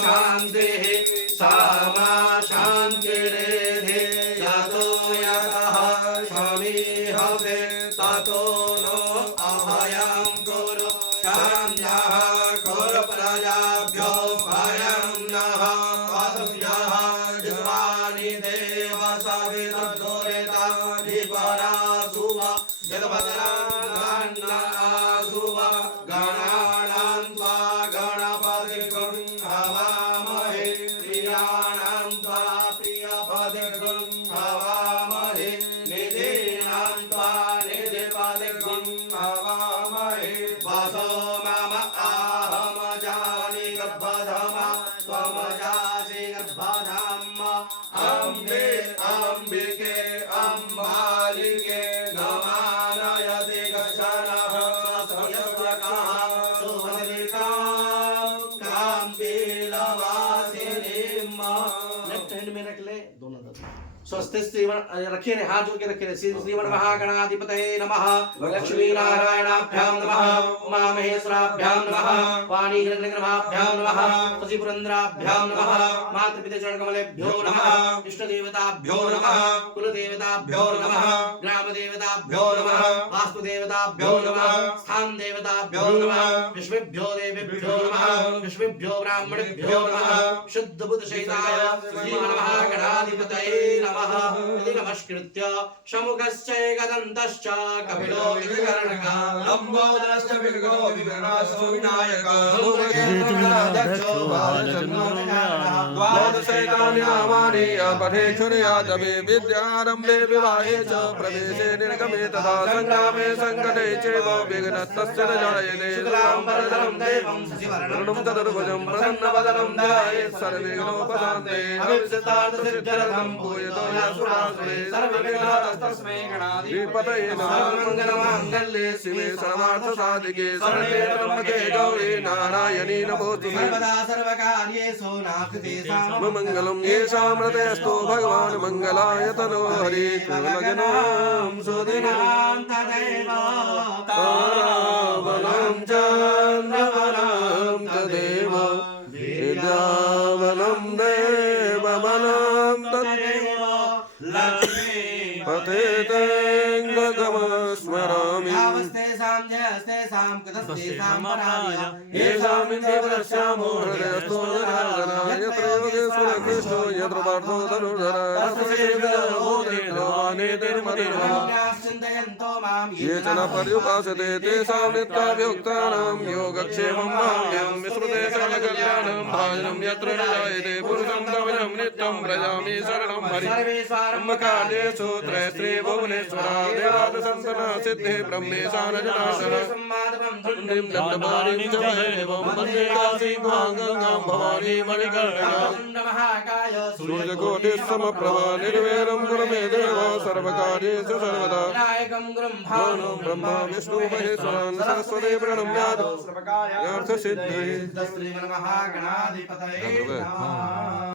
शान्तिः सामा शान्तिरेधि यतो यतः समीहते ततो नो अभयं कुरु शान्त्यः कुरु प्रजाभ्यो भयं नः पशुभ्यः जिह्वानि देव सवितुर्दुरितानि पराशुभ यद्भद्रान्नाशुभ गणानां त्वा गणपतिगुं हवामहे प्रियाणां त्वा प्रियपतिगुं हवामहे निधीनां त्वा निधिपतिगुं हवामहे वसो मम आहम जानि गर्भधमा त्वमजासि गर्भधाम अम्बे अम्बिके अम्बालिके नमानयति गच्छनः सस्यकः सुभद्रिकां काम्बीलवासिनीं। लेफ्ट हैंड में रख ले दोनों तरफ स्वस्थ श्रीवण रखे ने हाथ जोड़ के रखे ने श्रीवण महागणाधिपतये नमः लक्ष्मी नारायणाभ्यां नमः उमा महेश्वराभ्यां नमः वाणी हिरण्यगर्भाभ्यां नमः शशि पुरंदराभ्यां नमः मातृपितृ चरणकमलेभ्यो नमः इष्ट देवताभ्यो नमः कुल देवताभ्यो नमः ग्राम देवताभ्यो नमः वास्तु देवताभ्यो नमः स्थान देवताभ्यो नमः विश्वेभ्यो देवेभ्यो नमः विश्वेभ्यो ब्राह्मणेभ्यो नमः शुद्ध बुद्ध सहिताय श्रीमन् महागणाधिपतये नमः। इति नमस्कृत्य शमुखश्च एकदन्तश्च कपिलो विकर्णकः लम्बोदरश्च विर्गो विघ्नाशो विनायकः धूमकेतुर्गणाध्यक्षो बालचन्द्रो द्वादशैतानि नामानि पठेक्षुर्यातवे विद्यारम्भे विवाहे च प्रवेशे निर्गमे तथा सङ्ग्रामे सङ्कटे चैव विघ्नस्तस्य न जायते शुक्लाम्बरधरं देवं शशिवर्णं चतुर्भुजं प्रसन्नवदनं ध्यायेत् सर्वविघ्नोपशान्ते अभीष्टार्थसिद्ध्यर्थं भूयतो यशुरासुरे सर्वविघ्नास्तस्मै गणाधिपतये नमः। सर्वमङ्गलमाङ्गल्ये शिवे सर्वार्थसाधिके शरण्ये त्र्यम्बके गौरी नारायणी नमोस्तुते सर्वदा सर्वकार्येषु नास्ति मङ्गलं येषामृतयस्तु भगवान् मङ्गलाय तनो हरि कुलग्नां सुदिनां तदेव तारावनं चन्द्रवनं तदेव विद्यावनं देववनं तदेव लक्ष्मी पतेतेङ्गमस्मरामि यावस्तेषां जयस्तेषां कृतस्तेषां पराय येषां इन्द्रियस्यामो हृदयस्थो जनार्दन यत्र योगेश्वर कृष्णो यत्र पार्थो धनुर्धर ये च न पर्युपासते तेषां नित्याभियुक्तानां योगक्षेमं माम्यं विस्मृते सकलकल्याणं भाजनं यत्र न जायते पुरुषं तमजं नित्यं व्रजामि शरणं हरिः त्रयस्त्री भुवनेश्वरा देवादसंसना सिद्धि ब्रह्मेशा न जनार्दन तुण्डिं दण्डपाणिं च भैरवं वन्दे काशीं गंगां भवानी मणिकर्णिकां सूर्यकोटिसमप्रभा निर्विघ्नं कुरु मे देव सर्वकार्येषु सर्वदा भानु ब्रह्मा विष्णु महेश्वरं सरस्वती प्रणम्यात् सर्वकार्यार्थसिद्धिः।